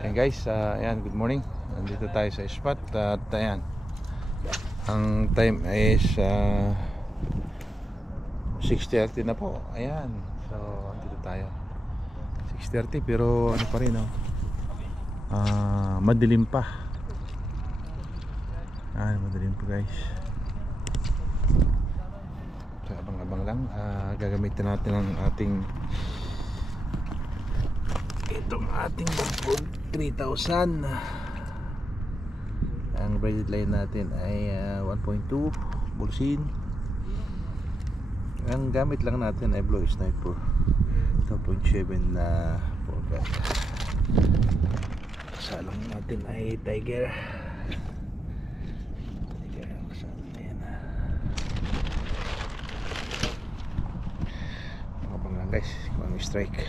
Ayan guys, ayan, good morning. Nandito tayo sa spot at ayan, ang time is 6:30 na po. Ayan, so dito tayo 6:30 pero ano pa rin, no? Madilim pa. Madilim pa guys. So abang-abang lang, gagamitin natin ang ating itong ating Bugbog 3000. Ang braided line natin ay 1.2 bulsin. Ang gamit lang natin ay Blue Sniper 2.7 na forgat. Kasalong natin ay Tiger. Mga lang guys kung ang strike.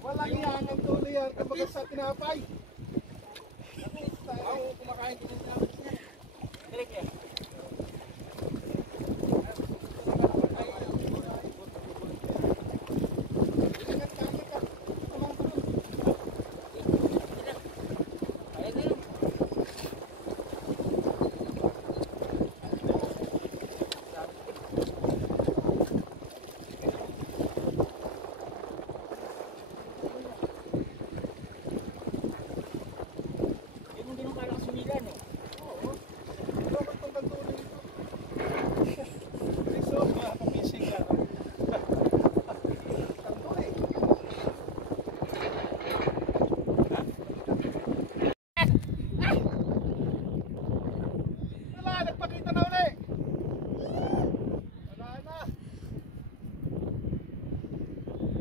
Walang yan ang tuloy yan kapag sa tinapay. Ako kumakain ko ng tinapay. Direk yan.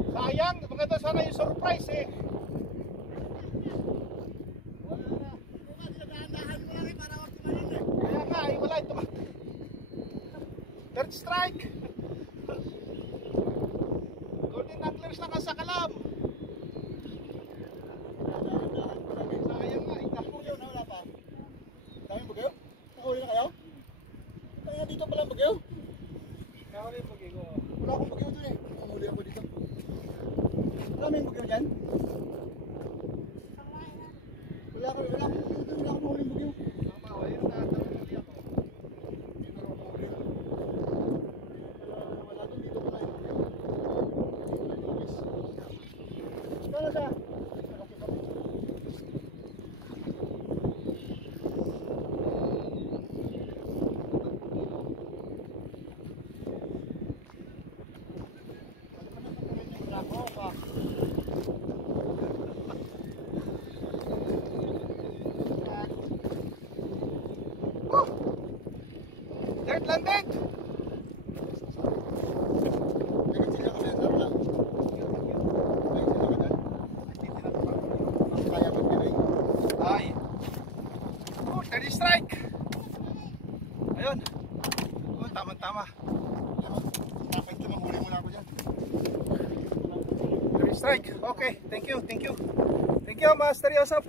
Sayang, maganda sana yung surprise eh. Wala na. Dahan-dahan mo lang eh para wag tumalon eh. Kaya nga eh, wala ito. Third strike. Golden anglers lang ang sakalam. Sayang nga, ikahuli na wala pa. Daming bagyo? Nakahuli na kayo? Kaya dito pala ang bagyo? Nakahuli yung bagyo ko. Wala akong bagyo doon eh. Nakahuli ako dito. Wala may bagyo dyan? Wala akong mahuling bagyo. Wala yung nakahuli ako. Dito ako mahuli. Wala doon dito pala yung bagyo. Kala siya? Third landed! Ay! Oh, third strike! Ayun! Oh, tama-tama. Dapat ito, mahuli muna ako dyan. Third strike. Okay, thank you, thank you. Thank you, Master Yosop.